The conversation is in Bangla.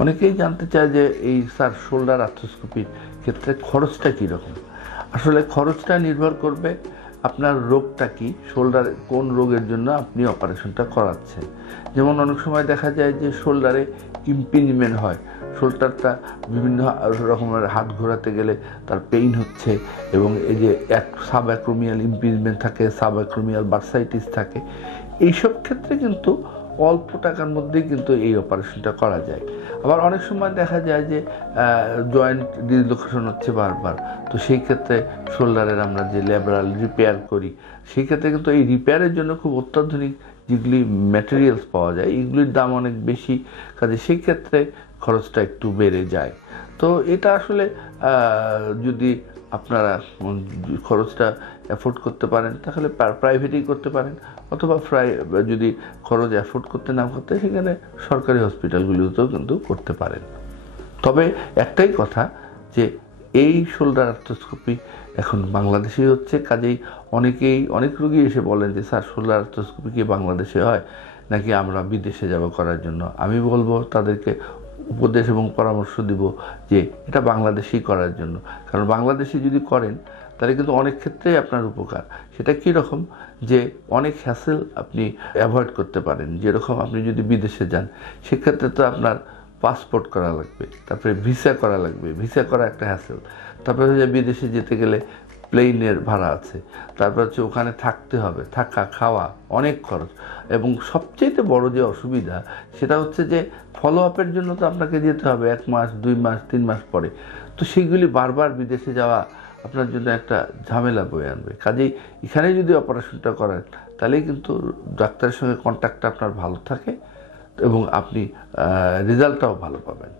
অনেকেই জানতে চায় যে এই স্যার শোল্ডার আর্থ্রোস্কোপির ক্ষেত্রে খরচটা কীরকম। আসলে খরচটা নির্ভর করবে আপনার রোগটা কি, শোল্ডার কোন রোগের জন্য আপনি অপারেশনটা করাচ্ছেন। যেমন অনেক সময় দেখা যায় যে শোল্ডারে ইম্পিঞ্জমেন্ট হয়, শোল্ডারটা বিভিন্ন রকমের হাত ঘোরাতে গেলে তার পেইন হচ্ছে, এবং এই যে সাবঅ্যাক্রোমিয়াল ইম্পিঞ্জমেন্ট থাকে, সাবঅ্যাক্রোমিয়াল বার্সাইটিস থাকে। এইসব ক্ষেত্রে কিন্তু অল্প টাকার মধ্যেই কিন্তু এই অপারেশনটা করা যায়। আবার অনেক সময় দেখা যায় যে জয়েন্ট ডিসলোকেশন হচ্ছে বারবার, তো সেই ক্ষেত্রে শোল্ডারের আমরা যে ল্যাবরাল রিপেয়ার করি, সেই ক্ষেত্রে কিন্তু এই রিপেয়ারের জন্য খুব অত্যাধুনিক যেগুলি ম্যাটেরিয়ালস পাওয়া যায়, এগুলির দাম অনেক বেশি, কাজে সেই ক্ষেত্রে খরচটা একটু বেড়ে যায়। তো এটা আসলে যদি আপনারা খরচটা অ্যাফোর্ড করতে পারেন তাহলে প্রাইভেটেই করতে পারেন, অথবা যদি খরচ অ্যাফোর্ড করতে না করতে সেখানে সরকারি হসপিটালগুলিতেও কিন্তু করতে পারেন। তবে একটাই কথা যে এই শোল্ডার আর্থ্রোস্কোপি এখন বাংলাদেশেই হচ্ছে, কাজেই অনেক রোগী এসে বলেন যে স্যার শোল্ডার আর্থ্রোস্কোপি কি বাংলাদেশে হয় নাকি আমরা বিদেশে যাব করার জন্য। আমি বলবো তাদেরকে উপদেশ এবং পরামর্শ দিব যে এটা বাংলাদেশেই করার জন্য, কারণ বাংলাদেশে যদি করেন তাহলে কিন্তু অনেক ক্ষেত্রেই আপনার উপকার। সেটা কীরকম, যে অনেক হ্যাসেল আপনি অ্যাভয়েড করতে পারেন। যেরকম আপনি যদি বিদেশে যান সেক্ষেত্রে তো আপনার পাসপোর্ট করা লাগবে, তারপরে ভিসা করা লাগবে, ভিসা করা একটা হ্যাসেল, তারপরে হচ্ছে বিদেশে যেতে গেলে প্লেনের ভাড়া আছে, তারপর হচ্ছে ওখানে থাকতে হবে, থাকা খাওয়া অনেক খরচ, এবং সবচেয়ে বড় যে অসুবিধা সেটা হচ্ছে যে ফলো আপের জন্য তো আপনাকে যেতে হবে 1 মাস 2 মাস 3 মাস পরে, তো সেইগুলি বারবার বিদেশে যাওয়া আপনার জন্য একটা ঝামেলা বয়ে আনবে। কাজেই এখানে যদি অপারেশনটা করেন তাহলেই কিন্তু ডাক্তারের সঙ্গে কন্ট্যাক্টটা আপনার ভালো থাকে এবং আপনি রেজাল্টটাও ভালো পাবেন।